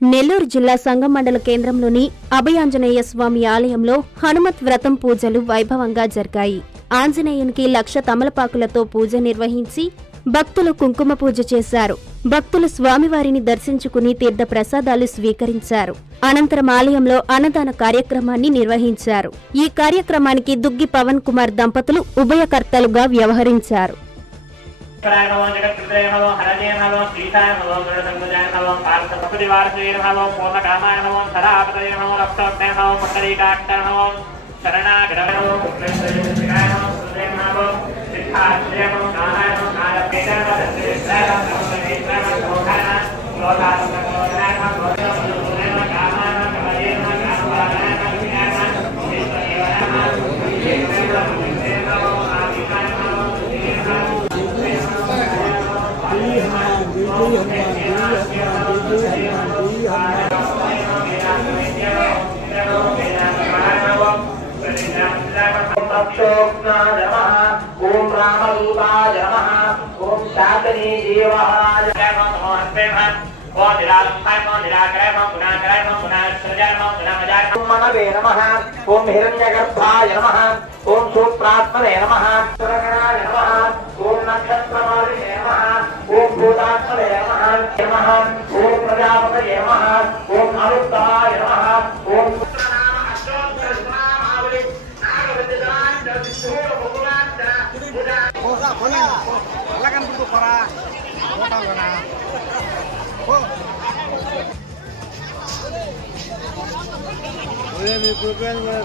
నెల్లూరు జిల్లా సంగం మండల కేంద్రంలోని అభయాంజనేయ స్వామి ఆలయంలో హనుమత్ వ్రతం పూజలు వైభవంగా జరిగాయి. ఆంజనేయునికి లక్ష తమలపాకులతో పూజ నిర్వహించి భక్తులు కుంకుమ పూజ చేశారు. భక్తులు స్వామివారిని దర్శించుకుని తీర్థ ప్రసాదాలు స్వీకరించారు. అనంతరం ఆలయంలో అన్నదాన కార్యక్రమాన్ని నిర్వహించారు. ఈ కార్యక్రమానికి దుగ్గి పవన్ కుమార్ దంపతులు ఉభయకర్తలుగా వ్యవహరించారు. శంకరాయ నమో జగత్కృతాయ నమో హరజయ నమో సీతాయ నమో గరుడసంగుజాయ నమో పార్థపతివారసయ నమో నారాయణ నమో సరాపతయ నమో రక్తోక్తయ నమో పుట్టరీకాక్షర నమో శరణాగ్రహ నమో పుత్రేశ్వరాయ నమో సుదేవ నమో సిద్ధాశ్రయ నమో నారాయ నమో నారపేట నమో దండేశ్వరాయ నమో సర్వేశ్వరాయ నమో లోకాయ నమో లోకాయ నమో లోకాయ నమో కామాయ నమో కవయే నమో కామవారాయ నమో విజ్ఞాన నమో ఈశ్వరీయ నమో ఈశ్వరీయ నమో ఈశ్వరీయ నమో ఆదికాయ నమో సుదేవ నమో ఓం రామరూపాయ నమ ఓం శాకనీ జీవాయ ఓం నిరాలంకాయ ఓం నిరాకరాయ ఓం గుణాకరాయ ఓం గుణాశ్రయాయ ఓం గుణమజాయ ఓం మనవే నమ ఓం హిరణ్యగర్భాయ నమ ఓం సూత్రాత్మనే నమ సురగణాయ నమ ఓం నక్షత్రమాలినే నమ ఓం భూతాత్మనే నమ నమ ఓం ప్రజాపతయే నమ ఓం అరుద్ధాయ నమ ఓం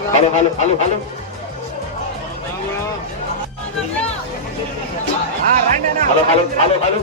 hello hello hello hello hello hello hello